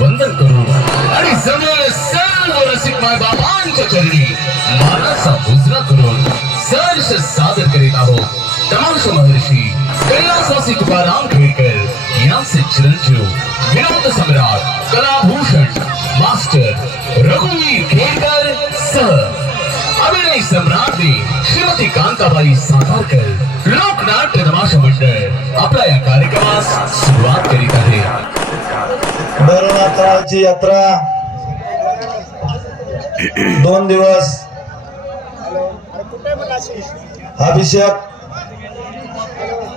वंदन करू आणि जमेल सर्व रसिक मायबापांच्या चरणी मानाचा मुजरा करून सहर्ष सादर करीत आहोत तमाशा महर्षी कैलासवासी तुकाराम खेडकर यांचे चिरंजीव विनोद सम्राट कलाभूषण मास्टर रघुवीर खेडकर सह अभिनय सम्राज्ञी श्रीमती कांताबाई सातारकर लोकनाट्य तमाशा मंडळ आपल्या या कार्यक्रमास सुरुवात करीत आहे. भैरवनाथाची यात्रा 2 दिवस अभिषेक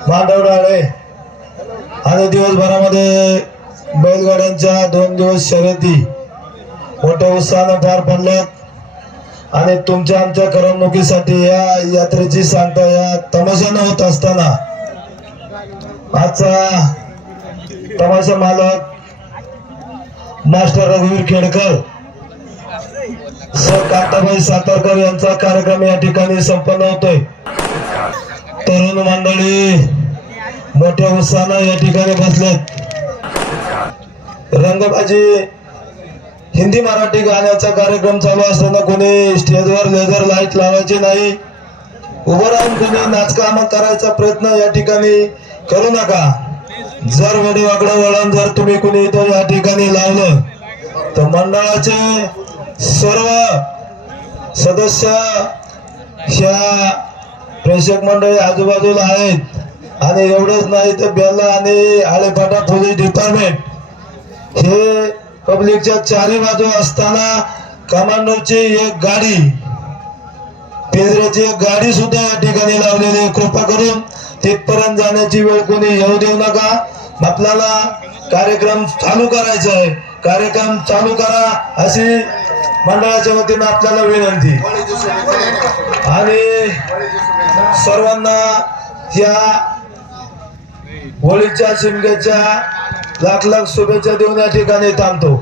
मांडवडाळे आणि दिवसभरामध्ये बैलगाड्यांच्या 2 दिवस शर्यती मोठ्या उत्साहाने पार पडल्यात आणि तुमच्या आमच्या करमणुकीसाठी या यात्रेची सांगता या तमाशानं होत असताना आजचा तमाशा मालक मास्टर रघुवीर खेडकर सर कांताबाई सातारकर यांचा कार्यक्रम या ठिकाणी संपन्न होतोय. तरुण मंडळी मोठ्या उत्साहानं या ठिकाणी बसलेत. रंगबाजी हिंदी मराठी गाण्याचा कार्यक्रम चालू असताना कोणी स्टेजवर लेझर लाईट लावायची नाही. उभं राहून कोणी नाचकाम करायचा प्रयत्न या ठिकाणी करू नका. जर वेडेवाकडं वळण जर तुम्ही कोणी इथं या ठिकाणी लावलं तर मंडळाचे सर्व सदस्य ह्या प्रेक्षक मंडळी आजूबाजूला आहेत. आणि एवढंच नाही तर बेला आणि आळेफाटा पोलीस डिपार्टमेंट हे पब्लिकच्या चारी बाजू असताना कमांडोची एक गाडी पिंजऱ्याची एक गाडी सुद्धा या ठिकाणी लावलेली आहे. कृपा करून तिथपर्यंत जाण्याची वेळ कोणी येऊ देऊ नका. आपल्याला कार्यक्रम चालू करायचा आहे. कार्यक्रम चालू करा अशी मंडळाच्या वतीनं आपल्याला विनंती. आणि सर्वांना या होळीच्या शिमग्याच्या लाख लाख शुभेच्छा देऊन या ठिकाणी थांबतो.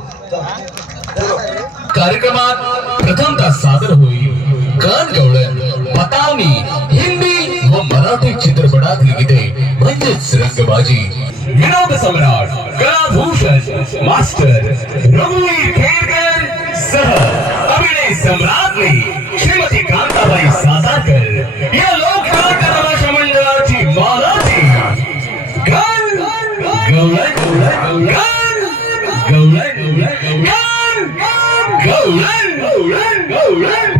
कार्यक्रमात प्रथमतः सादर होईल गान गवळण बतावणी हिंदी व मराठी चित्रपटातील गीते म्हणजेच रंगबाजी. विनोद सम्राट कलाभूषण मास्टर रघुवीर खेडकर सह अभिनय सम्राज्ञी श्रीमती कांताबाई सातारकर या लोकनाट्य तमाशा मंडळाची मानाची गान गवळण गान गवळण गान गवळण गवळण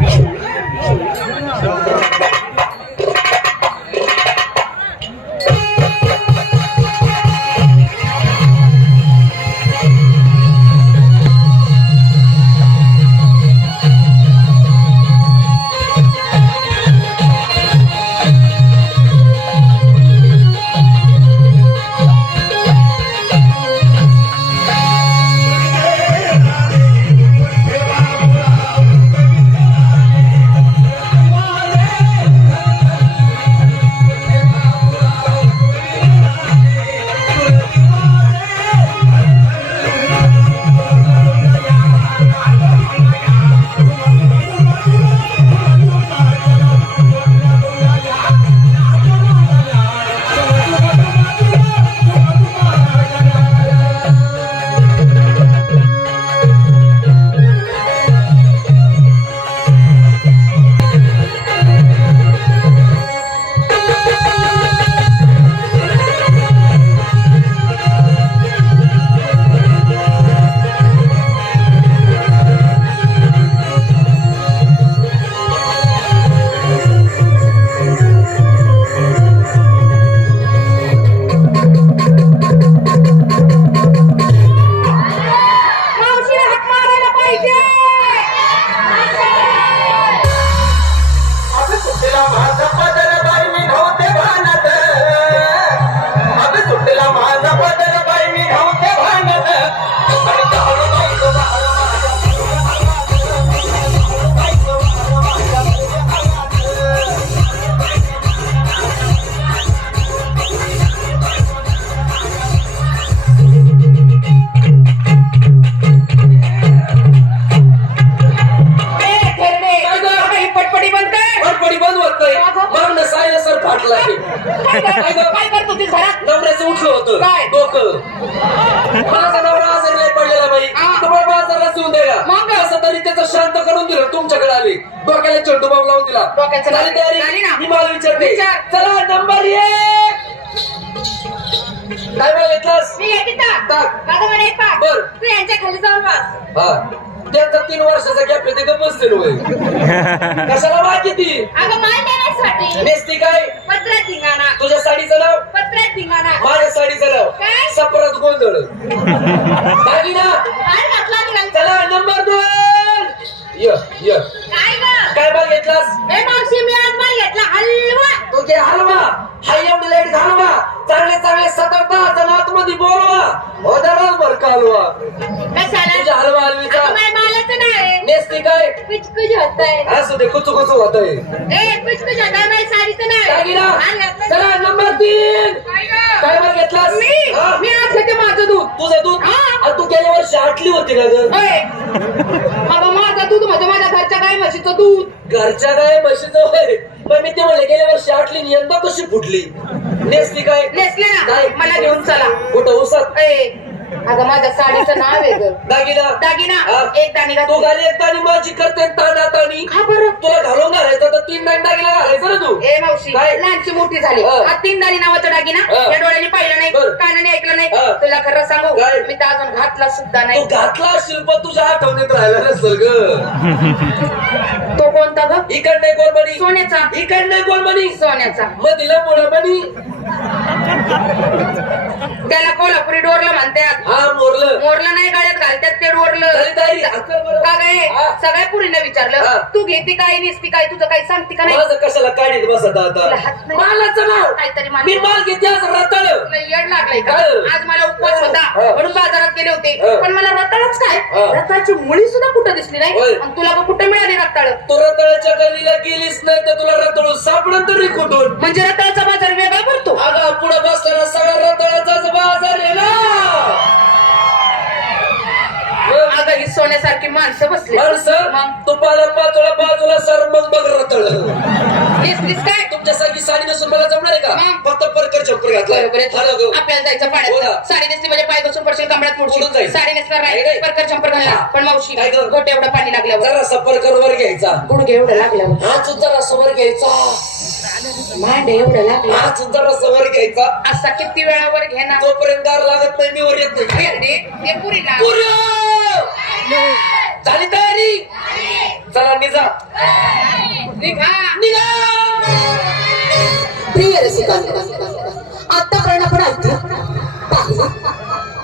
काय करतो ती घरात? नवऱ्याचं उठलं होतं काय? डोकं. माझा नवरा आजारी पडलेला येऊन द्या मग असं तरी त्याचं शांत करून दिलं तुमच्याकडे आले डोक्याला चेंडू बाब लावून दिला डोक्याचं झाली तयारी झाली ना? मी मला विचारते विचार. चला नंबर 1 काय मला घेतलास मी येते टाक. माझा मध्ये एक पाक बर. तू यांच्या खाली जाऊन बस हा त्यांचा 3 वर्षाचा गॅप आहे ते गप्पच दिलो कशाला वाटते ती अगं माय देण्यासाठी नेसती काय पत्रात धिंगाणा तुझ्या साडीचं नाव पत्रात धिंगाणा माझ्या साडीचं नाव काय? सपरात गोंधळ दागिना काय घातला निघाल चला नंबर 2 य काय ग काय बघ घेतलास ए मावशी मी आज माल घेतला हलवा तो ते हलवा हाय एवढी लाईट घालवा चांगले चांगले 7-8 जण आतमध्ये बोलवा ओदराल बर कालवा कशाला तुझ्या हलवा हलवीचा अगं माय मालाचं नाही नेसती काय कुचकुच होतंय असू दे कुचू कुचू होतंय ए कुचकुच होतंय माझ्या साडीचं नाही दागिना माल घातला चला नंबर 3 काय ग काय बघ घेतलास हा? मी आज घेते माझं दूध तुझं दूध हा. आणि तू गेल्या वर्षी आटली होती ना ग होय बाबा माझं दूध म्हणजे माझ्या घरच्या गाय म्हशीचं दूध घरच्या काय म्हशीचं होय पण मी ते म्हणले गेल्या वर्षी आटली आणि यंदा कशी फुटली नेसती काय नेसले ना नाही. मला घेऊन चला कुठं उसात ए अगं माझ्या साडीचं नाव आहे ग दागिना दागिना हा. एक दाणी तू घातली घाली एक दाणी माझी करते ताना ताणी हा बरं तुला घालून घालायचं तर 3 दाणी दागिना घालायचं ना तू ए मावशी काय? लहानची मोठी झाली हा. हा 3 दाणी नावाचा दागिना हा. या डोळ्याने पाहिलं नाही बरं. कानाने ऐकलं नाही हा. तुला खरं सांगू काय? मी तर अजून घातला सुद्धा तू नाही घातला शिल्प तुझ्या आठवणीत राहिला नसेल ग तो कोणता ग इकडने गोलमणी सोन्याचा इकडने गोलमणी सोन्याचा मग तिला मुळमणी त्याला कोल्हापुरी डोरलं म्हणतात हा मोरलं मोरलं नाही गाड्यात घालतात ते डोरलं झाली तयारी अक्कल बरं. का गे हा. सगळ्या पुरीला हा. विचारलं तू घेते काय नेसती काय तुझं काही सांगते का नाही माझं कशाला काढीत बसत तुला आता हात नाही. मालाचं नाव काहीतरी मान मी माल घेते आज रताळ तुला येड लागलंय का काय? आज मला उपवास होता हा. म्हणून बाजारात गेले होते हा. पण मला रताळच काय हा. रताळची मुळी सुद्धा कुठं दिसली नाही होय. आणि तुला मग कुठे मिळाली रताळ तू रताळ्याच्या गलीला गेलीस नाही तर तुला रताळू सापडत तरी कुठून म्हणजे रताळचा बाजार वेगळा भरतो अगं पुढे बसलेला सगळा रताळ्याचाच बाजार आहे ना अगं ही सोन्यासारखी माणसं बसली माणसं मग तुपाला पाचोळा बाजूला सर मग बघ रताळ नेसलीस काय तुमच्यासारखी साडी नसून मला जमणार आहे का मग? फक्त परकर चप्पल घातलाय बरोबर आहे. हॅलो गं. आपल्याला जायचं हो पाण्यात ना. साडी नेसली म्हणजे पाय घसरून पडशील कमळात उडून मुडशील जाईल. साडी नेसणार नाही, नाही नाही. परकर चंपर घालणार हा. पण मावशी काय गं? गोटे एवढं पाणी लागल्यावर जरा सफरकर वर घ्यायचा गुडघे एवढं लागल्यावर हात जरा समोर घ्यायचा मांडे एवढं लागलं हात जरा समोर घ्यायचा असा किती वेळावर घेणार तोपर्यंत गार लागत नाही मी वर येत नाही ते पुरीला पुऱ्या! झाली तयारी चला निजा निघा निघा प्रिय रसिकांनो आतापर्यंत आपण ऐकलं पाहिलं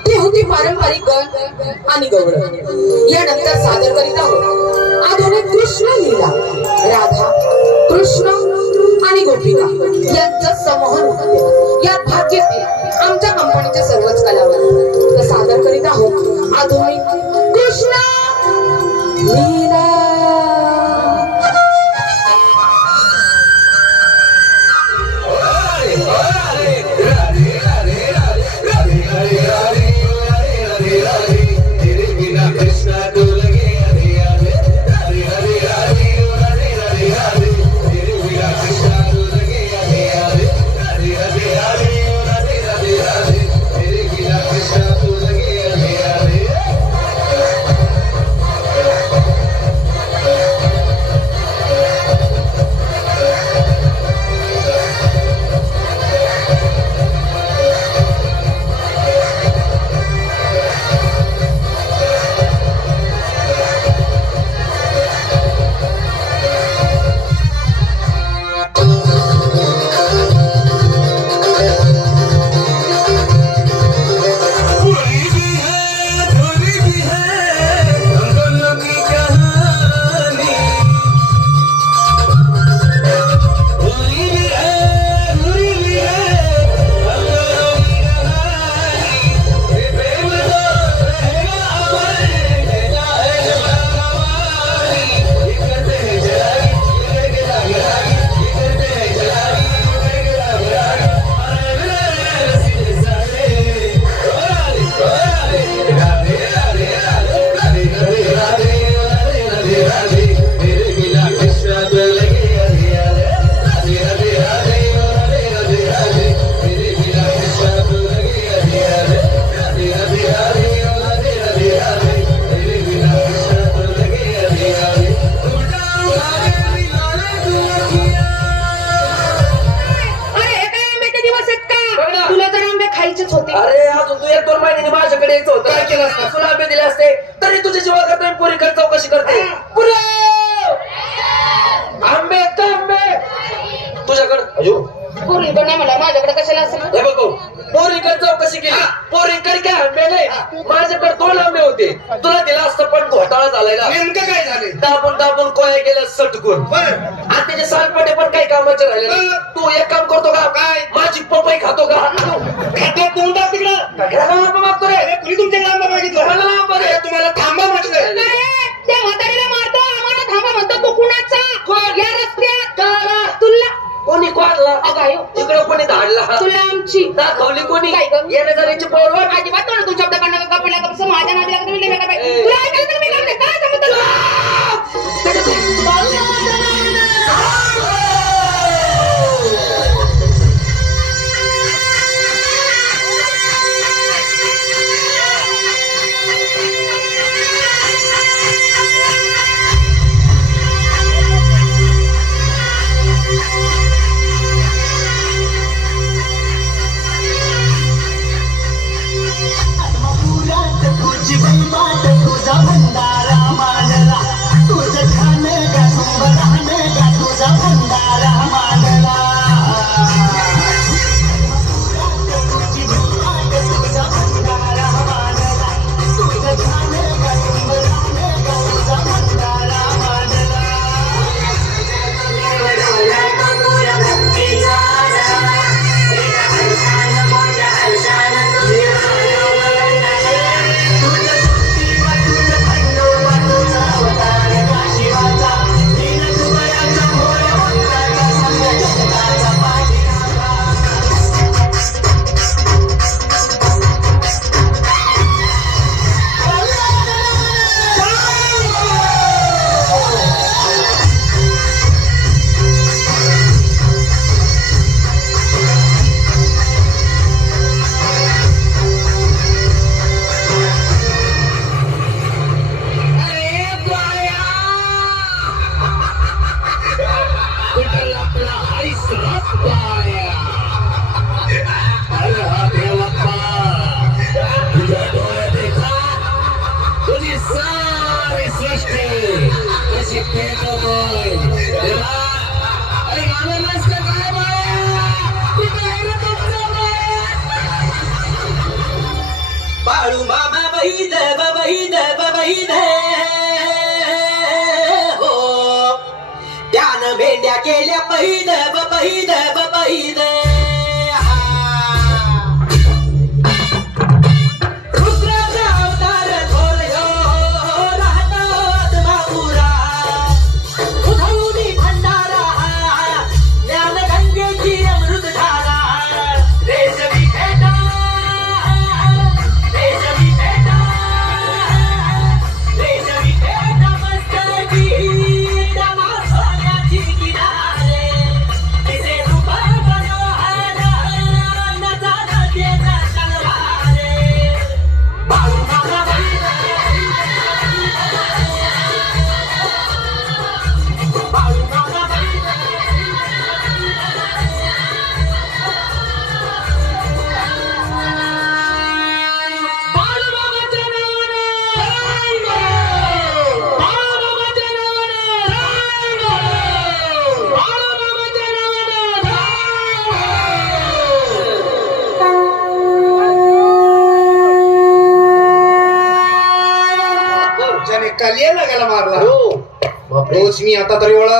ती होती पारंपरिक गण आणि गौरव यानंतर सादर करीत आहोत आधुनिक कृष्ण लीला राधा कृष्ण आणि गोपिका यांचं समूह नृत्य यात भाग घेते आमच्या कंपनीचे सर्वच कलावंत तर सादर करीत आहोत आधुनिक कृष्ण लीला होती. अरे अजून तू 1-2 महिन्याने माझ्याकडे यायचं होतं. काय केलं असतं? तुला आंबे दिले असते तरी तुझ्या जीवाकडे मी पोरीकडे चौकशी करते. पुरे आंबे आहेत का आंबे तुझ्याकडे? अयो पूर्वी पण नाही मला माझ्याकडे कशाला असेल. हे बघ पोरीकडे चौकशी केली. पोरीकडे काय आंबे नाही, माझ्याकडे 2 आंबे होते. तुला दिला असतं पण घोटाळा झालाय ना. नेमकं काय झाले? दाबून दाबून कोया गेल्या सटकून. आणि त्याचे सालपटे पण काही कामाचे राहिले नाही. तू एक काम करतो का? काय? माझी पपई खातो का? मागतो रे. तुमच्याकडे आंबा मागितला मला लांब रे. तुम्हाला थांबा म्हटलं. अरे, त्या म्हातारीला मारतो आम्हाला थांबा म्हणतो. तो कुणाचा? कोण? या रस्त्यात काला. तुला कोणी कोणला? अगायो इकडे कोणी धाडला? तुला आमची दाखवली कोणी? काय गं? येण्याजाण्याची पोरवळ. अजिबात तोंड तू शब्द काढणार का पडला का कसं माझ्या नादीला तुम्ही लिहिलं का बाई? ए. तुला ऐकायला तर मी लावते. काय सांगत तुला? तुझी बैमात तुझा भंडारा मांडला, तुझं खाणं का तुंब राहणं का तुझा भंडारा मांडला. तुझी बैमात तुझा भंडारा मांडला, तुझं खाणं का तुंब राहणं का तुझा भंडारा मांडला. बाळू मामा बहीद बहीद बहीद हो, त्यानं मेंढ्या केल्या बहीद बहीद बहीद. रुद्राचा अवतार थोर हो, राहतात बापुरा, उधळूनी भंडारा, ज्ञानगंगेची अमृतधारा. रेशमी फेटा, रेशमी फेटा, रेशमी फेटा मस्तकी, डमा सोन्याची किनारे, तिचे रूप मनोहर, नजारा त्याचा तलवारे. बाळू मामा बहीद, बाळू मामा बहीद. ज्याने कालिया लागायला मारला हो रोज मी आता तरी ओळा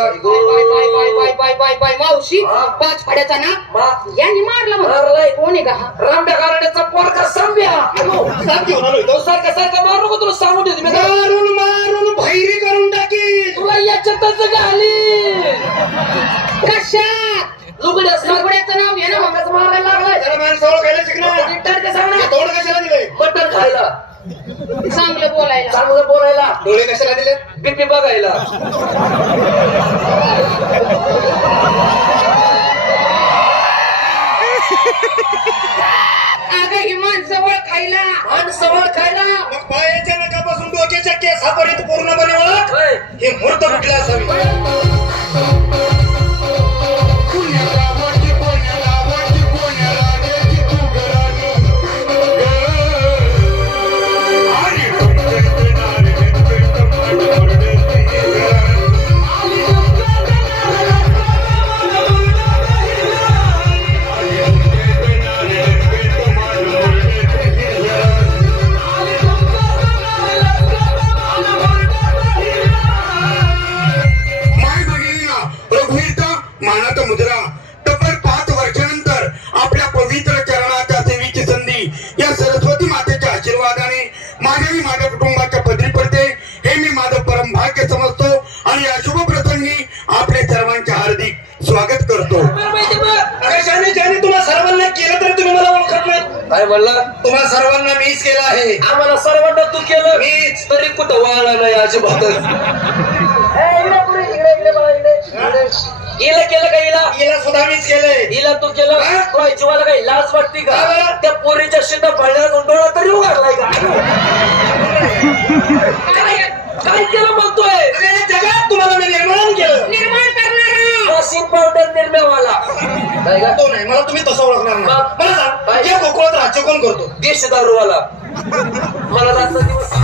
बाय मावशी हा? 5 फाड्याचा ना मा यांनी मारला मारलाय. कोण आहे का हा? रामड्या गारड्याचा पोरका संभ्या. तो सारखा सारखा मारू नको, तुला सांगून ठेवते मी. मारून मारून भैरी करून टाकी. तुला याच्यातच घाली कशात लुगड्या सगळ्याचं नाव घे ना मग. सांगायचं मारायला लागलाय. जरा माणसावर खायला शिकणार. नीट सांग ना. तोंड कशाला दिले? मटण खायला, चांगलं बोलायला. चांगलं बोलायला, डोळे कशाला दिले? बीपी बघायला. अगं ही माणसं ओळखायला. माणसं ओळखायला. मग पायाच्या नखापासून डोक्याच्या केसापर्यंत पूर्णपणे ओळख. होय. हे मूर्त कुठले असावी? काय म्हणला? तुम्हाला सर्वांना मीच केलं आहे. आम्हाला सर्वांना तू केलं मीच. तरी कुठं वाळला नाही अजिबातच. हिला केलं का हिला? हिला सुद्धा मीच केलंय. हिला तू केलं हा? तो जीवाला काही लाज वाटते का? का बरं? त्या पोरीच्या शेतात भांड्याला डोळा तरी उघडलाय का? काय केलं म्हणतोय? अरे जगात तुम्हाला मी निर्माण केलं. निर्माण करणारा वॉशिंग पावडर निर्म्यावाला काय का? तो नाही, मला तुम्ही तसं ओळखणार नाही. मग? मला सांग, काय? या कोकणात राज्य कोण करतो? देशी दारूवाला. मला रात्र दिवस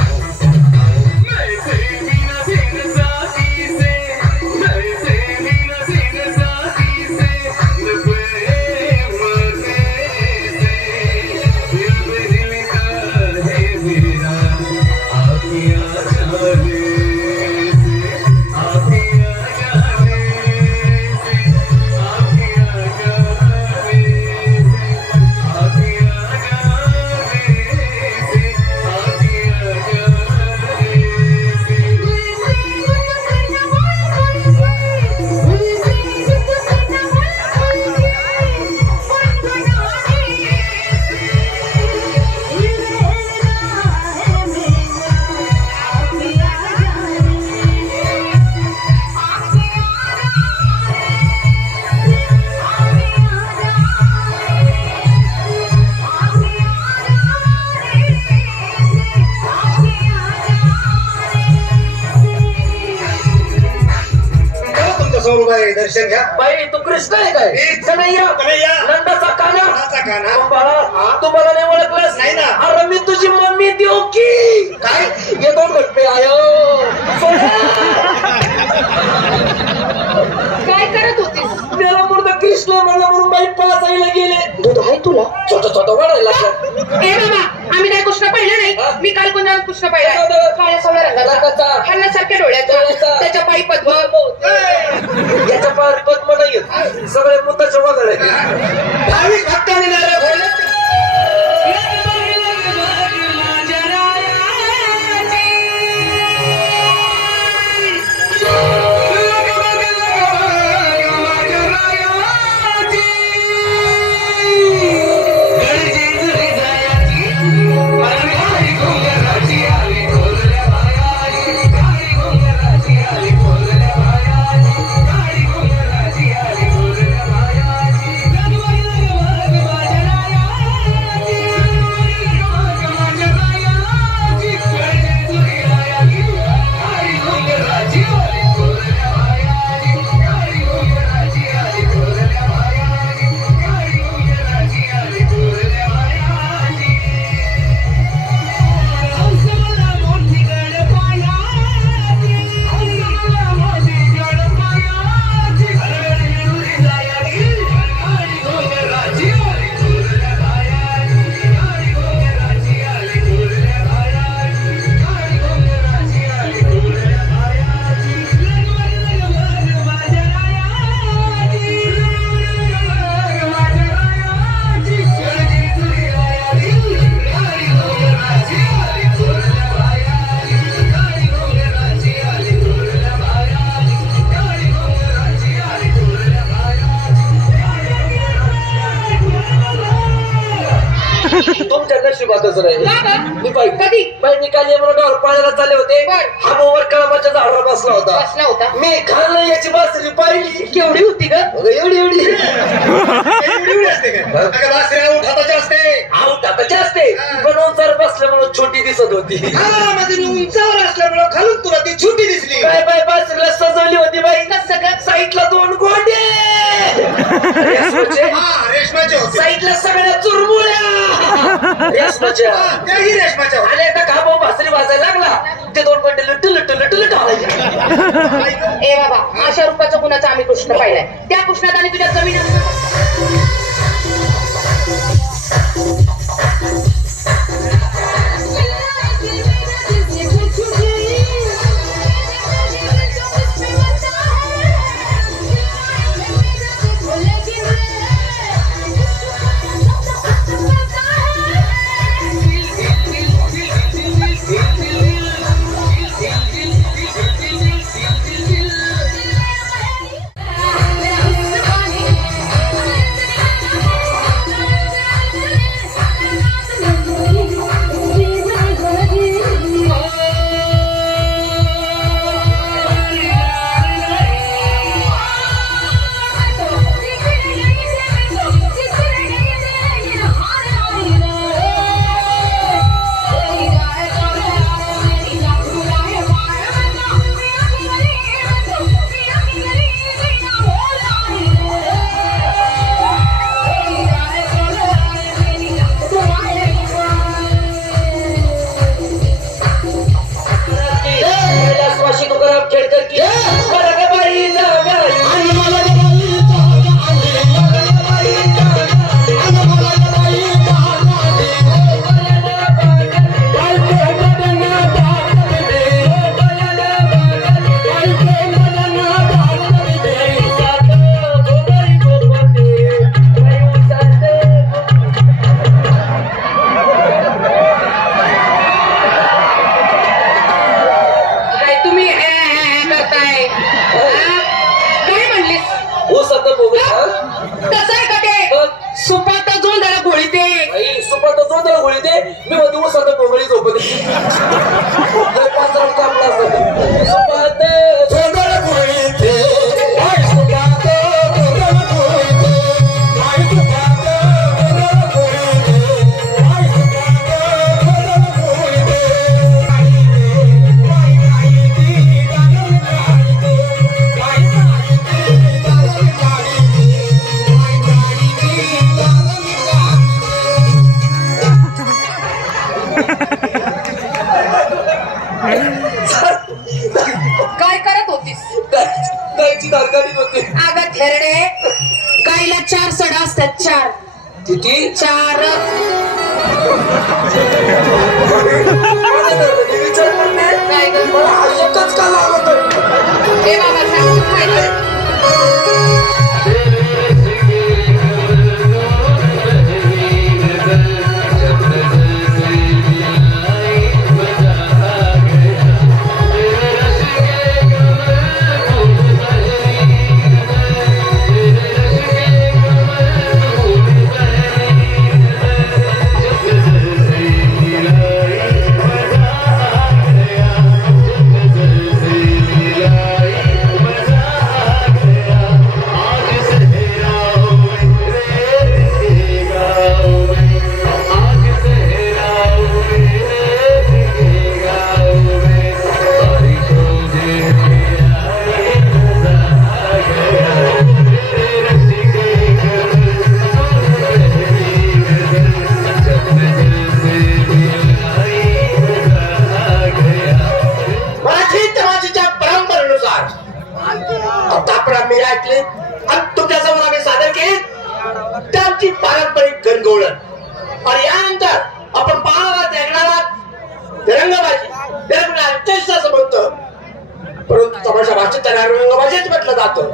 स्वरूपाचे दर्शन घ्या. बाई तू कृष्ण आहे काय? मीच. कन्हैया कन्हैया. नंदाचा काना कोणाचा काना? बाळा तू मला नाही ओळखलंस? नाही ना. अरे मी तुझी मम्मी देऊ की काय? ये दोन घटपे आयो काय करत होतीस? मेरा मुर्दा कृष्ण म्हणला म्हणून बाई पाचायला गेले. दूध आहे तुला? छोटा छोटा वाढायला लागला. ए बाबा आम्ही नाही कृष्ण पाहिलं नाही. मी काल कोणाला कृष्ण पाहिला काळ्या सावळ्या रंगाचा हरणासारख्या डोळ्याचा त्याच्या पायी पद्म याच्या पार पद्म नाही येत. सगळे मुद्दाचे वगळे भाविक भक्तांनी नारळ फोडले. तुमच्या नशिबातच राहील. मी पाहिजे कधी बाई निकाल यमुनावर पाण्याला चालले होते. बर. हा मोवर कळंबाच्या झाडावर बसला होता. बसला होता. मी खाल्लं याची बासरी पाहिली. केवढी होती ग? अगं, एवढी एवढी एवढी असते का? अगं बासऱ्या उठाताची असते. आऊट आताची असते पण उंचावर बसल्यामुळे छोटी दिसत होती. हा म्हणजे मी उंचावर असल्यामुळं खालून तुला ती छोटी दिसली. काय बाय बासरीला सजवली होती बाई. सगळं साईडला 2 गोंडे रेशमाचे. हा रेशमाचे होते. साईडला सगळ्या चुरमुळ्या रेशमाच्या. हा, त्याही रेशमाच्या होत्या. आणि एकदा खाबो बासरी वाजायला लागला ते 2 गोंडे लुट्ट लुट्ट लुट्ट लुट्ट आलायचे. ए बाबा अशा रूपाचा कुणाचा आम्ही कृष्ण पाहिलाय. त्या कृष्णात आणि तुझ्या जमीन तोंडाला गोळी दे मी म्हणतो उसात बोंगळी झोपते तोंडाला गोळी दे, बाई सुपात तोंडाला गोळी दे, बाई सुपात तोंडाला गोळी दे, बाई सुपात तोंडाला गोळी दे. बाई नाही ती दानव नाही दे, बाई नाही ती दानव नाही दे, बाई नाही ती दानव नाही काय करत होतीस? गायची दारकारीच होती अगं थेरडे, गाईला 4 सडा असतात, 4. किती 4. विचार करते काय ग? मला हा एकच का लागत हे बाबा सांग तू काय कर? मराठी समाजाच्या परंपरेनुसार आता आपण आम्ही ऐकले आणि तुमच्यासमोर आम्ही सादर केले त्यांची पारंपरिक गणगवळण आणि यानंतर आपण पाहणार आहात ऐकणार आहात रंगबाजी त्याला अत्यंत असं म्हणतं परंतु तमाशा भाषेत त्याला रंगबाजीच म्हटलं जातं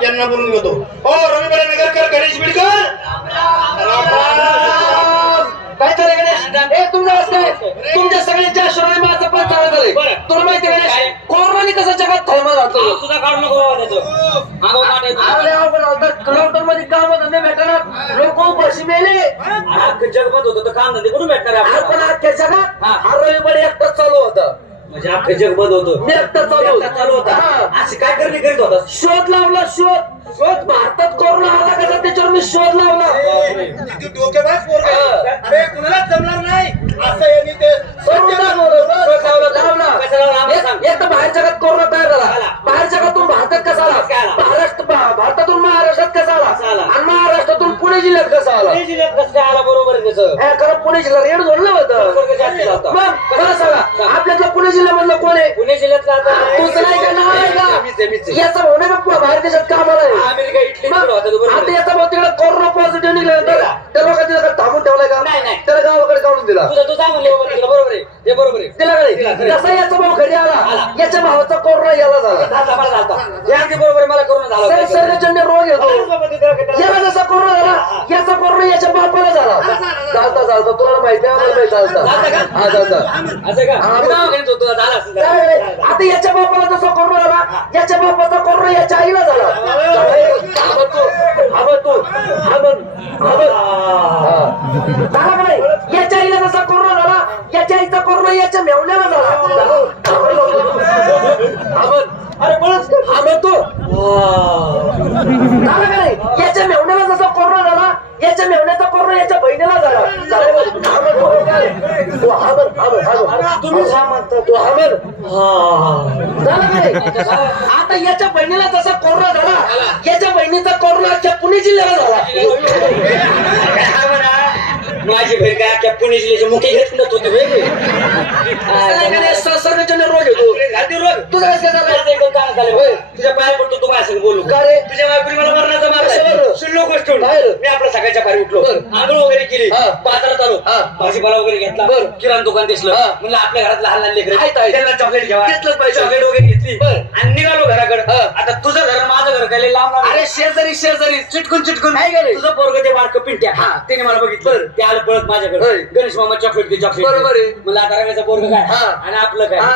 त्यांना बोलून घेतो ओ रविवारी नगरकर गणेश बिडकर काय झालं गणेश हे तुमचं असतं तुमच्या सगळ्यांच्या आश्रमाने माझं पण चालू झालंय तुला माहिती गणेश कोरोनाने कसं जगात थैमान घातलं सुद्धा काढू नको बाबा त्याचं लॉकडाऊन मध्ये काम धंदे भेटणार लोक मावशी मेले अख्खं जग बंद होतं तर काम धंदे कुठून भेटणार आहे आपण आपल्याला? अख्ख्या जगात हा. हा रविवारी एकटाच चालू होता म्हणजे अख्खं जग बंद होतं मी एकटा चालू एकटा चालू होता हा. अशी काय करणी करीत होता? शोध लावला शोध भारतात कोरोना आला कसा त्याच्यावर मी शोध लावला अरे कुणालाच जमणार नाही असं यांनी ते लावला कसं लावला आम्हाला सांग. एक तर बाहेर जगात कोरोना तयार झाला आला. बाहेर जगातून भारतात कसा आला कसा आला? भारतातून महाराष्ट्रात कसा कसा आला आला? आणि महाराष्ट्रातून पुणे जिल्ह्यात कसा आला पुणे जिल्ह्यात कसं काय आला बरोबर आहे त्याचं? हे खरं पुणे जिल्हा रेड जोडलं होतं संसर्ग जास्त होता. मग मला सांगा आपल्यातला पुणे जिल्ह्यामधलं कोण आहे पुणे जिल्ह्यातला आता तूच नाही का नाव आहे मीच आहे, मीच का आहे. याचा भाऊ नाही का बाहेर देशात कामाला आहे अमेरिका इटली मग होता तो बरोबर आता आहे. याचा भाऊ तिकडे कोरोना पॉझिटिव्ह निघाल्यानंतर त्या लोकांनी त्याला थांबून ठेवलाय का नाही, नाही. त्याला गावाकडे काढून दिला तुझं तू सांग म्हणले बाबा तिकडं बरोबर आहे ते बरोबर आहे दिला का दिला, नाही दिला. जसा याचा भाऊ घरी आला आला. याच्या भावाचा कोरोना याला झाला झालता, मला झालता. हे अगदी बरोबर आहे, मला करोना झाला होता. संसर्गजन्य रोग येतो बाबा ते त्याला काय याला जसा कोरोना झाला याचा कोरोना याच्या बापाला झाला चालता तुला माहिती आहे आम्हाला माहिती झालता चालता का? हा चालता असं का? हा, मी दवाखान्यात होतो, झाला असेल काय झाला. रे? आता याच्या बापाला जसा कोरोना झाला याच्या बापाचा कोरोना याच्या आईला झाला झाला का नाही? याच्या आईला जसा कोरोना झाला याच्या आईचा कोरोना याच्या मेवण्याला झाला अरे बळच तो झाला का नाही? याच्या मेवण्याला जसा कोरोना झाला याच्या मेवण्याचा कोरोना याच्या बहिणीला झाला तुम्ही म्हणता तो हाबर झाला का नाही? आता याच्या बहिणीला जसा कोरोना झाला याच्या बहिणीचा कोरोना अख्ख्या पुणे जिल्ह्याला झाला माझी बहीण काय अख्ख्या पुणे जिल्ह्याचे मुख्य घेत होते संसर्गजन्य रोग येतो तुझा कसं काय झाला होय. तुझ्या पाया पडतो तू माझ्या संग बोलू का रे? तुझ्या बायकोनी मला मरणाचा मारला कशावर? शुल्लो गोष्ट बाहेर. मी आपल्या सकाळच्या बाहेर उठलो बरं. आंघोळ वगैरे केली हा. बाजारात आलो हा. भाजीपाला वगैरे घेतला बरं. किराणा दुकान दिसलं हा. म्हणलं आपल्या घरात लहान लहान लेकरं आहेत, आहेत. त्यांना चॉकलेट घ्यावा घेतलंच पाहिजे. चॉकलेट वगैरे घेतली बरं. आणि निघालो घराकडे हा. आता तुझं घर आणि माझं घर काय लांब लांब अरे शेजारी चिटकून चिटकून काय गेले? तुझं पोरग ते बारकं पिंट्या हा. त्याने मला बघितलं ते आलं पळत माझ्याकडे होय. गणेश मामा चॉकलेट घे चॉकलेट बरोबर आहे. मला आता रव्याचं पोरग काय हा. आणि आपलं काय हा.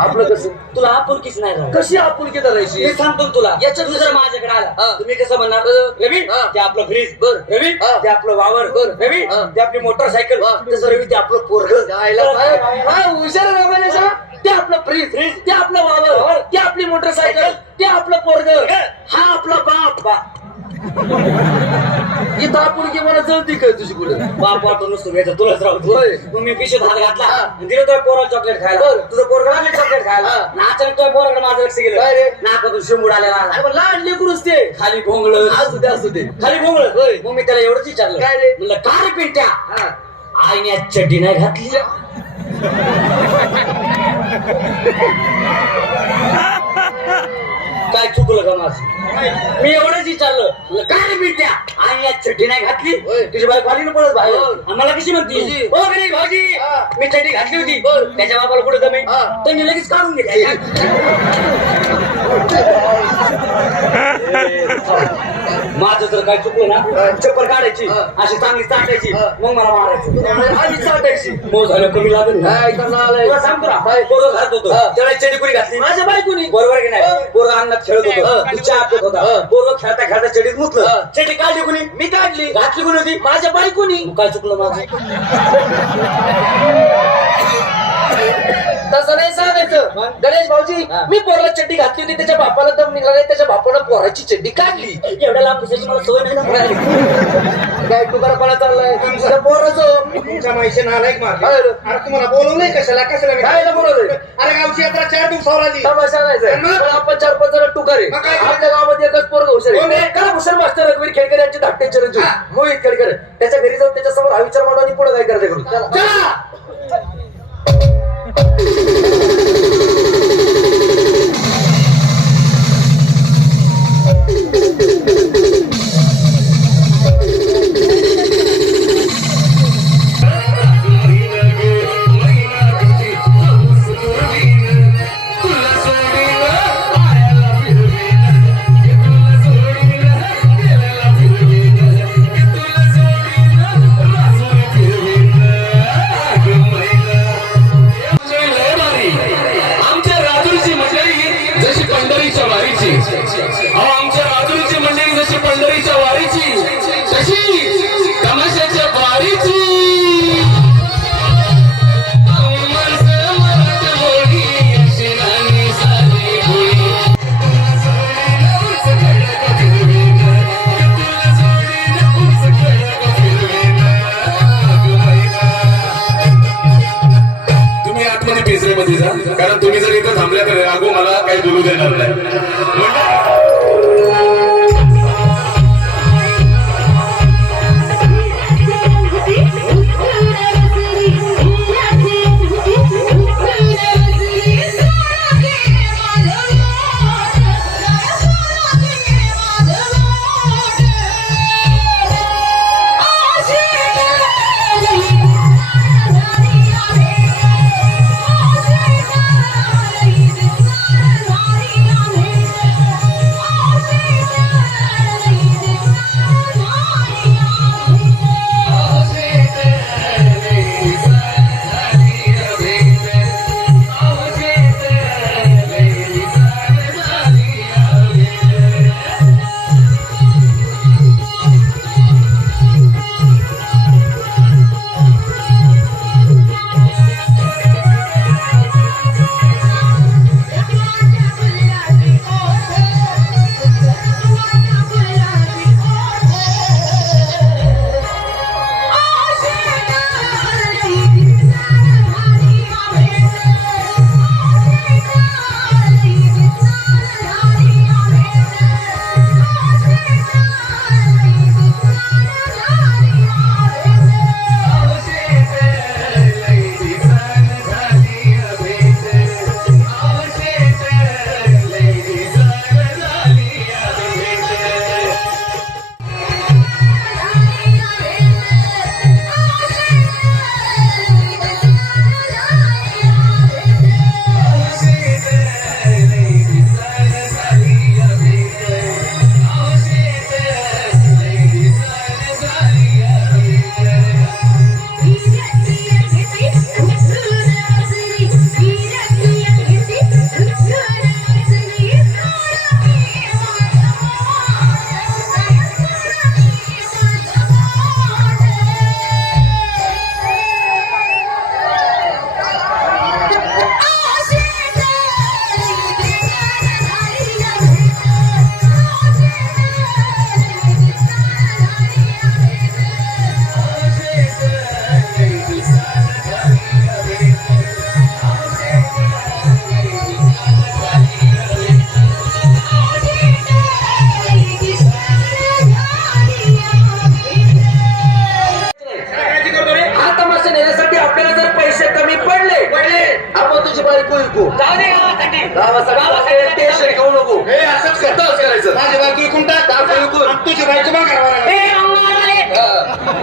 आपलं कसं तुला आपुलकीच नाही झालं. कशी आपुलकी धरायची मी सांगतो ना तुला याच्या तू जर माझ्याकडे आला हा. तुम्ही कसं म्हणणार रवी हा. ते आपलं फ्रीज बर. रवी हा. ते आपलं वावर बर. रवी हा. ते आपली मोटरसायकल हा. तसं रवी ते आपलं पोरग हुशार रमायला ते आपलं फ्रीज ते आपलं वावर ते आपली मोटरसायकल ते आपलं पोरग हा आपला बाप इथं आपुलकी मला जळती काय तुझी कुठे बाप वाटतो नुसतं घ्यायचं तुलाच होय. राहतो मग मी पिशवीत हात घातला हा. आणि दिलं तुझ्या पोराला चॉकलेट खायला बर. तुझं पोरग लागले चॉकलेट खायला हा. आणि अचानक तुझ्या पोराकडे माझं लक्ष गेलं काय रे? नाकातून शिंबूड आलेला अरे पण लहान लेकरूच ते खाली भोंगळ असू दे खाली भोंगळ होय. मग मी त्याला एवढंच विचारलं काय रे? म्हणलं का रे पिंट्या हा. आईने आज चड्डी नाही घातली काय चुकलं का माझं मी एवढंच विचारलं म्हणलं, काय रे पिंट्या आई आज चड्डी नाही घातली होय. तुझी बाई खाली पडत बाहेर होय. आणि मला कशी म्हणती तुझी. हो गणेश भाऊजी हा. मी चड्डी घातली होती बर. त्याच्या बापाला कुठे कमी हा. त्यांनी लगेच काढून घेतली माझं जर काय चुकलं ना चप्पल काढायची हा. अशी चांगली चाटायची हा. मग मला मारायचं आधी चाटायची मग झालं कमी लागेल ना काय इथं नालायक. तुला सांगतो ना काय? पोरं घालत होतो हा. त्यावेळेस चड्डी कुणी घातली माझ्या बायकोनी बरोबर की नाही पोरं अन्नात खेळत हा. होतो तू चहा पित होता हा. पोरं खेळता खेळता चड्डीत मुतलं हा. चड्डी काढली कुणी मी काढली घातली कुणी होती माझ्या बायकोनी मग काय चुकलं माझं तसं नाही सांगायचं गणेश भाऊजी हा. मी पोराला चड्डी घातली होती त्याच्या बापाला दम निघाला नाही त्याच्या बापानं पोराची चड्डी काढली एवढ्या लांब पुसायची मला सवय नाही ना. काय तुकारापणा चाललाय तुमच्या पोराचं तुमच्या माहिती नालायक मारली काय रे? अरे तुम्हाला बोलवलंय कशाला काय बोलवलंय अरे गावची यात्रा 4 दिवसावर आली तमाशा नाही मग? पण आपण 4-5 जण टुकारे मग काय? आपल्या गावामध्ये एकच पोरग हुशार कोण आहे आहे? करा भूषण मास्टर रघुवीर खेळकर यांचे धाकटे चिरंजीव मोहित खेळकर त्याच्या घरी जाऊन त्याच्या समोर हा विचार मांडू आणि पुढे काय करते करू चला. आमच्या राजूरची मंडळी जशी पंढरीच्या वारीची अहो आमच्या राजूरची मंडळी काही बोलू देणार नाही.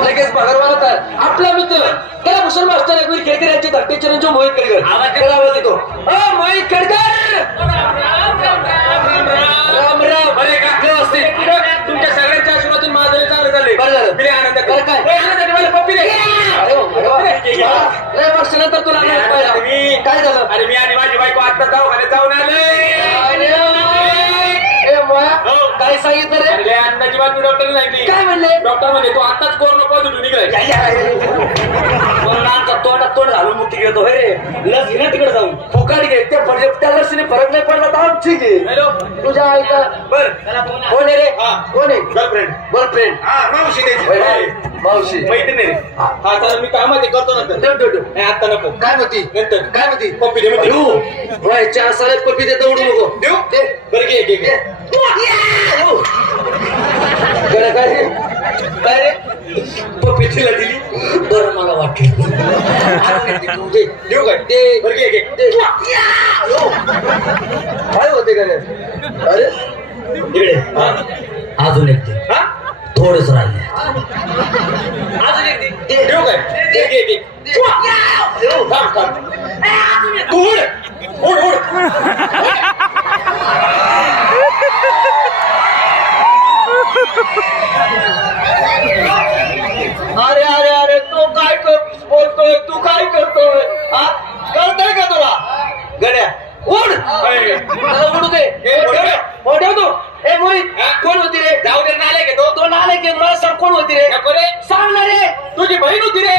लगेच भगवान काय आपला मित्र त्याला भूषण मास्टर एकवीर खेळकर यांचे धाकटे चिरंजीव मोहित खेळकर त्याला आवाज येतो मोहित खेळकर राम राम अरे का व्यवस्थित तुमच्या सगळ्यांच्या आशीर्वादातून माझं चांगलं झाले बरं झालं मी आनंद काय आनंद मला पप्पी दे अरे वर्षानंतर तुला काय झालं अरे मी आणि माझी बायको आता दवाखान्यात जाऊन आले काय सांगितलं रे अंदाजी बातमी डॉक्टर सांगितली काय म्हणले डॉक्टर म्हणजे तू आताच कोरोना पॉझिटिव्ह निघाय तोंड घालून मुक्ती घेतो रे लस घे ना तिकडे जाऊन फुकाट घे त्या लसीने फरक नाही पडला तर ठीक आहे हॅलो तुझ्या आईचा बर कोण आहे रे कोण आहे गर्लफ्रेंड मावशी मैत्रिणी रे हा तर मी काय माहिती करतो ना आता नको काय म्हणती पप्पी दे 4 सालात पप्पी देता उडू नको देऊ बरं घे काय रे पप्पी तिला दिली बरं मला वाटलं देऊ काय ते बरं घे काय होते का अरे इकडे अजून एक दे थोडंच राहिले अजून एक दे देऊ काय तू उड अरे अरे अरे तू काय बोलतोय तू काय करतोय कळतंय का तुला गड्या उड उडू दे तू ए मोहित कोण होती रे जाऊ दे नाले घेतो तो नाले घेतो मला सांग कोण होती रे सांग ना रे तुझी बहीण होती रे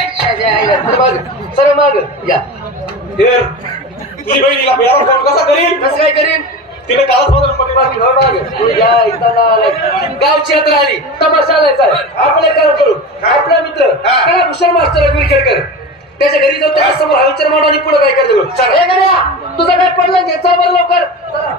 सर माग या तुझी बहिणीला कसा करीन कसं काय करीन तिने गावची यात्रा आली तमाशा आलायचा आपले काम करू आपला मित्र त्याला भूषण मास्टर खेळकर त्याच्या घरी जाऊ त्याच्या समोर हा विचार मांडू आणि पुढे काय करतो चल हे गड्या तुझं काय पडलं घे चल बरं लवकर चला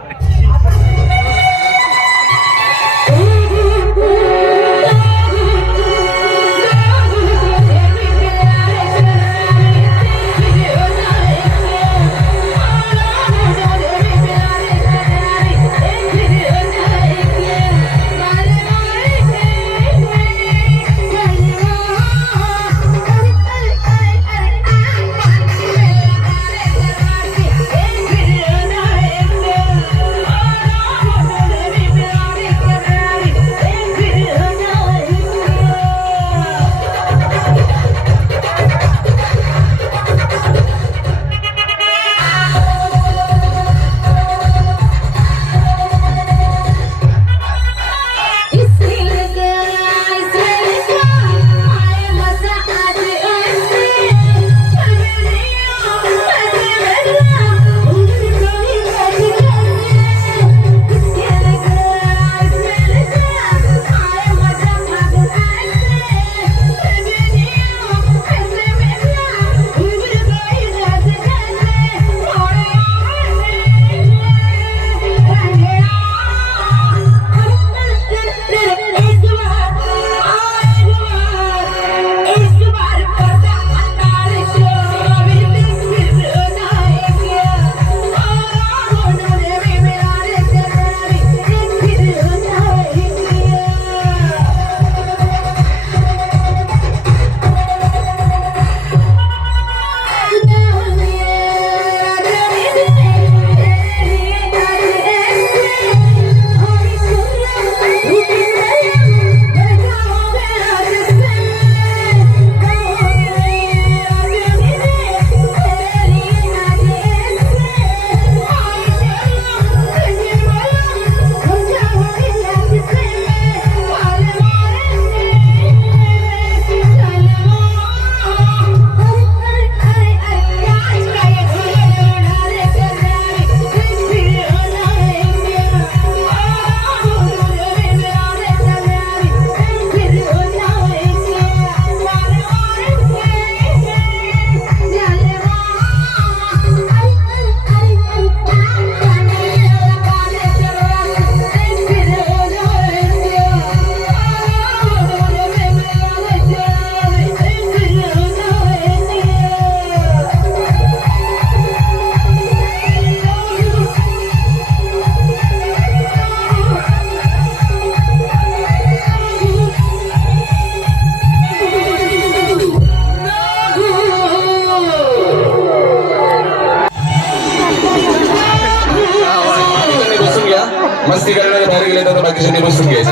मस्ती करणारे बाहेर गेले तर बाकीच्यांनी बसून घ्यायचं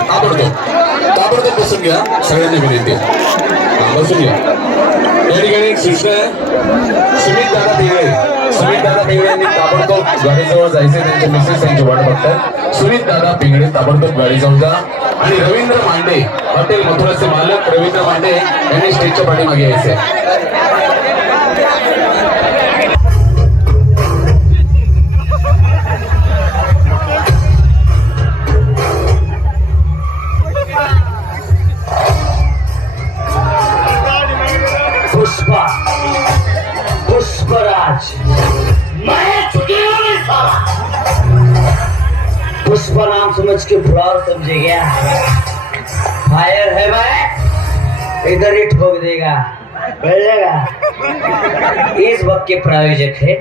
ताबडतोब बसून घ्या सगळ्यांनी विनंती बसून घ्या या ठिकाणी एक सूचना आहे सुमित दादा पिंगळे यांनी ताबडतोब गाडीजवळ जायचे त्यांचे मिसेस त्यांची वाट बघतात सुमित दादा पिंगळे ताबडतोब गाडीजवळ जा आणि रवींद्र मांडे हॉटेल मथुराचे मालक रवींद्र मांडे यांनी स्टेजच्या पाठीमागे यायचे पुष्पराज मैं चुकेगा नहीं साला पुष्प नाम समझ के बुलाओ समझे क्या फायर है मैं इधर ही ठोक देगा बढ़ेगा इस वक्त के प्रायोजक है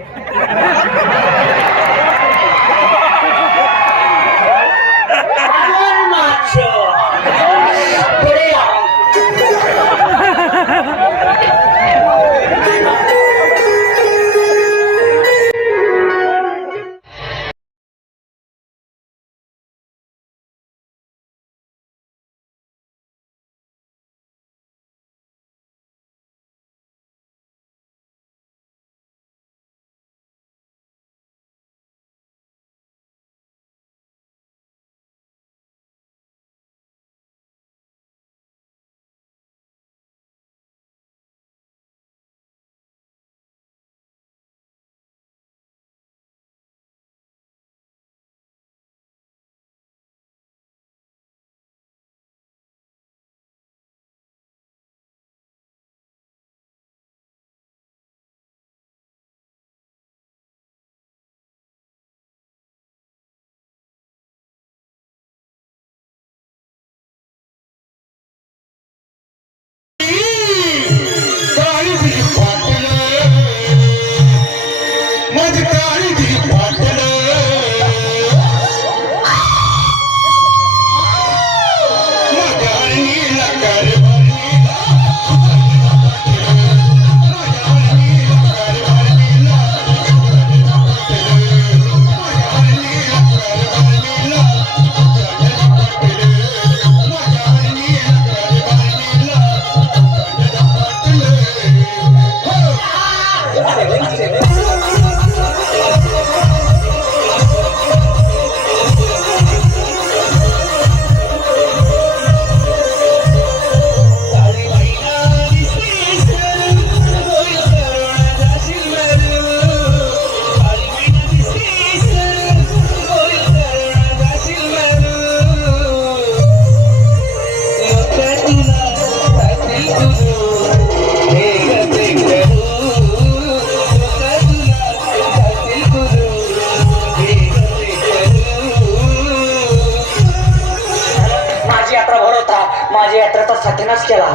माझ्या यात्रेचा सत्यानाश केला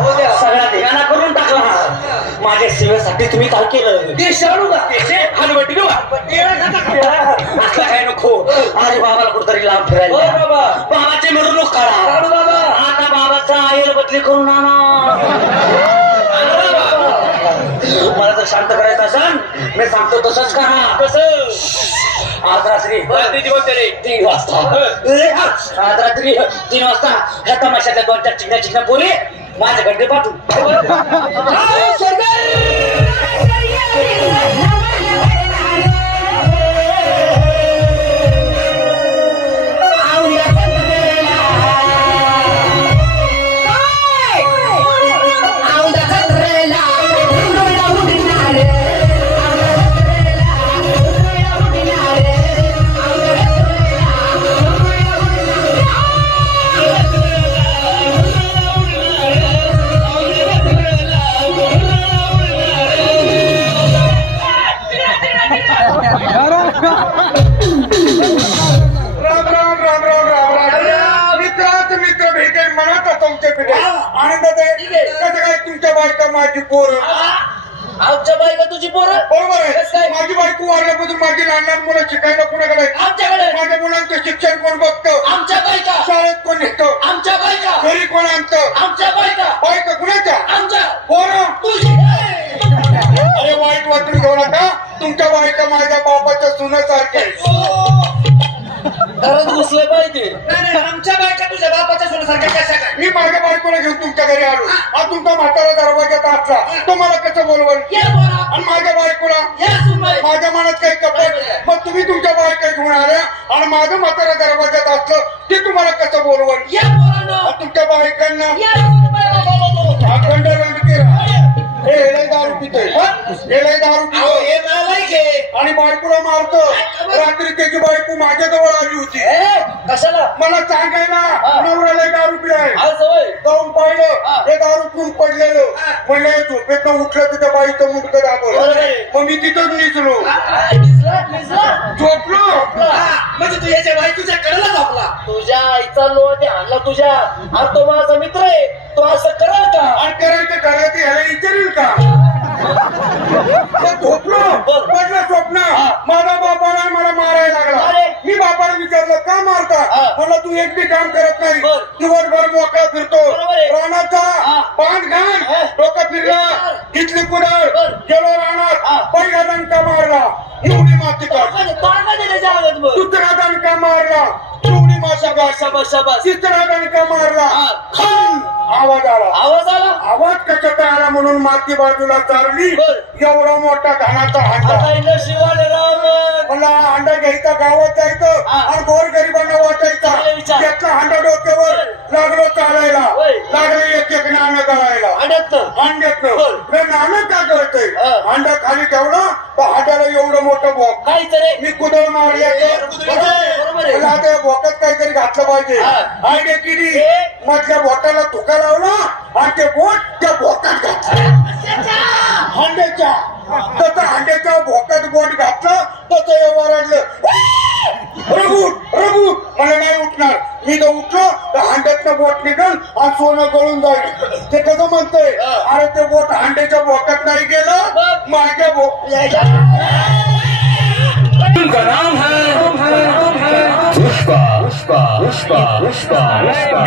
सगळा धिगाणा करून टाकला माझ्या सेवेसाठी तुम्ही काय केलं ते शाळू का हलवटी असला काय नको अरे बाबाला कुठतरी लांब फिरायला बाबाची मिरवणूक काढा आता बाबाचा आईला बदली करून आणा मला जर शांत करायचं असेल मी सांगतो तसंच करा आज रात्री 3 वाजता आज रात्री 3 वाजता ह्या तमाशातल्या 2-4 चिकण्या पोरी माझ्याकडे पाठवू मित्र भेटेल म्हणत तुमच्या पिढी आनंदात आहे कसं काय तुमच्या बायका माझी पोर आमच्या बायका तुझी पोरं बरोबर आहे माझी बायको वाढल्यापासून माझी लहान लहान मुलं शिकायला कुणाकडे आमच्याकडे माझ्या मुलांचं शिक्षण कोण बघतं आमच्या बायका शाळेत कोण नेतो आमच्या बायका घरी कोण आणतं आमच्या बायका बायका कुणाच्या आमच्या पोरं तुझी अरे वाईट वाटून घेऊ नका तुमच्या बायका माझ्या बापाच्या सुनासारख्या घरात घुसले पाहिजे आमच्या बायका तुझ्या बापाच्या सोन्यासारख्या कशा काय मी माझ्या बायकोला घेऊन तुमच्या घरी आलो आज तुमचा म्हातारा दरवाजात असला तो मला कसं बोलवल आणि माझ्या बायकोला माझ्या मनात काही कपड मग तुम्ही तुमच्या बायका घेऊन आल्या आणि माझं म्हातारा दरवाजात असलं ते तुम्हाला कसं बोलवल आणि तुमच्या बायकांना अखंड दंड केला हे लय दारू पितोय हे लय दारू पितोय आणि बायकोला मारतो रात्री त्याची बायको माझ्याजवळ आली होती कशाला मला सांगायला नवऱ्याला दारू पिलाय आज होय जाऊन पाहिलं ते दारू पिऊन पडलेलं म्हणलं झोपेत उठलं तर त्या बाईचं मुटकं दाखवलं मग मी तिथंच निघलो झोपलो म्हणजे तू याच्या बायकोच्या कडेला झोपला तुझ्या आईचा लोट आणला तुझ्या आणि तो माझा मित्र आहे तो असं कराल का आणि करायचं करायचं ह्याला विचारेल का झोपलो पडलं स्वप्न माझा बापाला मला मारायला लागला मी बापाला विचारलं का मारता मला तू एक बी काम करत नाही दिवसभर मोकळा फिरतो रानाचा पान घाण डोकं फिरलं तिथली कुडाळ गेलो रानात पहिला दणका मारला एवढी माती काढ दुसरा दणका मारला एवढी मासा तिसरा दणका मारला खन आवाज आला आवाज कशाचा आला म्हणून माती बाजूला चालली एवढा मोठा घाणाचा हांडा मला हांडा घ्यायचा गावात जायचं आणि गोर गरिबांना वाटायचा त्याचा हांडा डोक्यावर लागलो चालायला लागलं एक एक नाणं गळायला हांड्यातनं नाणं का गळतंय हांडा खाली ठेवला तर हांड्याला एवढं मोठं भोक काहीतरी मी कुदळ मारल्या आता भोकात काहीतरी घातलं पाहिजे आयडिया केली मधल्या बोटाला धुका लावला आणि ते बोट त्या भोकात घातलं हांड्याच्या तसं हांड्याच्या भोकात बोट घातलं तसं वरडलं रघुट मला नाही उठणार मी जर उठलो तर हांड्यातनं बोट निघल आणि सोनं गळून जाईल ते कसं म्हणतंय अरे ते बोट हांड्याच्या भोकात नाही गेलं माझ्या उनका नाम है पुष्पा पुष्पा पुष्पा पुष्पा पुष्पा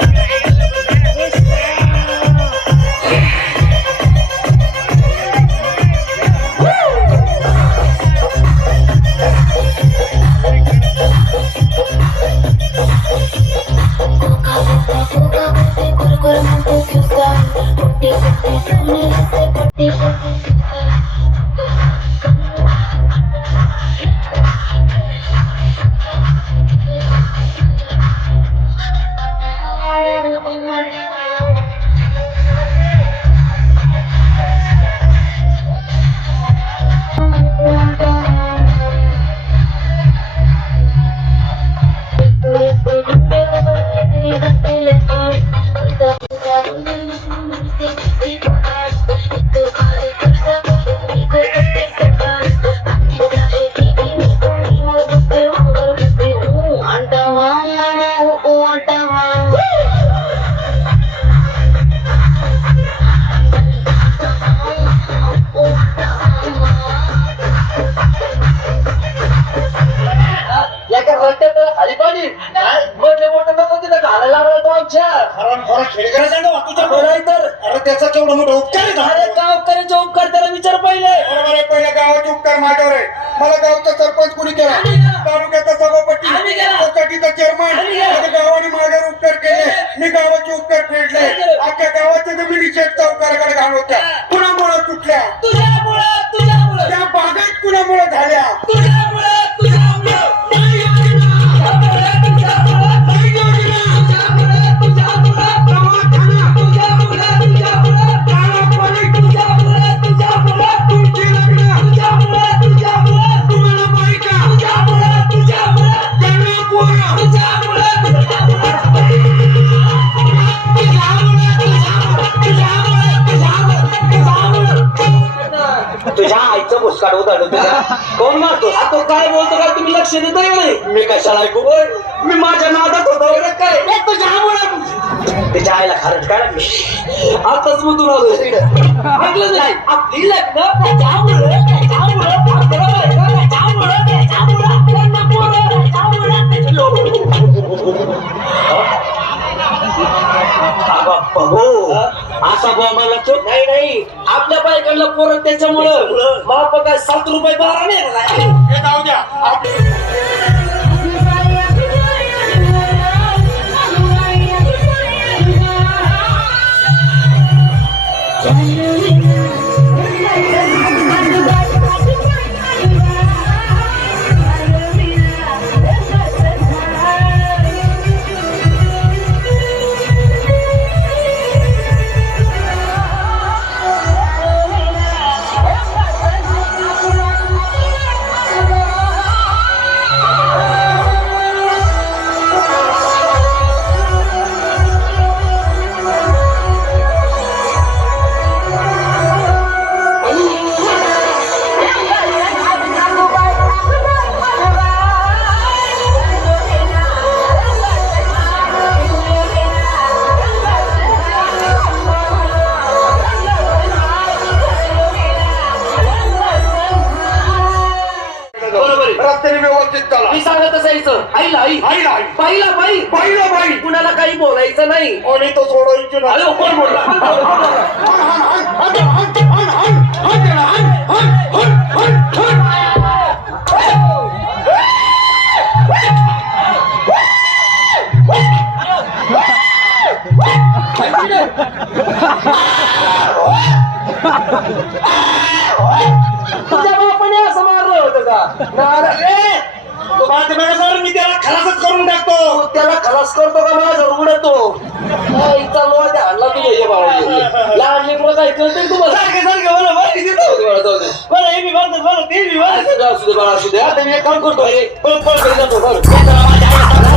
Thank you. अरे त्याचा केवढा मोठा उपचार आहे ना. अरे गावकऱ्याचे उपकार त्याला विचार पहिले. बरोबर आहे, पहिल्या गावाचे उपकार माझ्यावर आहे. मला गावचा सरपंच कुणी केला, तालुक्याचा सभापती, आम्ही केला. सोसायटीचा चेअरमन, आम्ही केला. माझ्या गावाने माझ्यावर उपकार केले. मी गावाचे उपकार फेडले. अख्ख्या गावाच्या जमिनी चौकाराकडे घाण होत्या, कुणामुळे तुटल्या, तुझ्यामुळं त्या बागात कुणामुळे झाल्या. तुझ्या आईचं भुसकाड उदाहरण कोण मारतो? तो काय बोलतो काय तुम्ही लक्ष देता नाही. मी कशाला ऐकू? मी माझ्या नादात होतो काय त्याच्या आईला खरंच काय लागली. आताच मधून आलो ऐकलं नाही. आपली लग्न असा बोमाला चूक नाही. आपल्या बायकांना पोरं त्याच्यामुळं बाप काय 7 रुपये 12 नाही. हे जाऊ द्या. रस्त्याने व्यवस्थित चला. मी सांगत असायचं आईला आई आईला आई, बाईला बाई बाईला बाई. कुणाला काही बोलायचं नाही. आणि तो सोडायची ना. अरे कोण बोलला? तुझ्या बापाने असं मारलं होतं का? मी त्याला खलासच करून टाकतो. त्याला खलास करतो का माझ्या उडतो इथं लोहा आणला तुझ्या हे बाळा लहान लेकरं काय कळतंय तुम्हाला? सारखं बरं बरं देतो. बरं हे मी बरं ते मी बरं असू दे बाळा असू दे. आता मी एक काम करतो पळ घरी जातो बरं